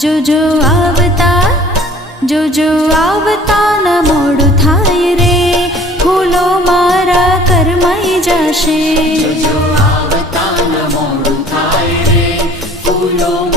જોજો આવતા ન મોડું થાય રે, ફૂલો મારા કરમાઈ જશે. જોજો આવતા ન મોડું થાય રે, ફૂલો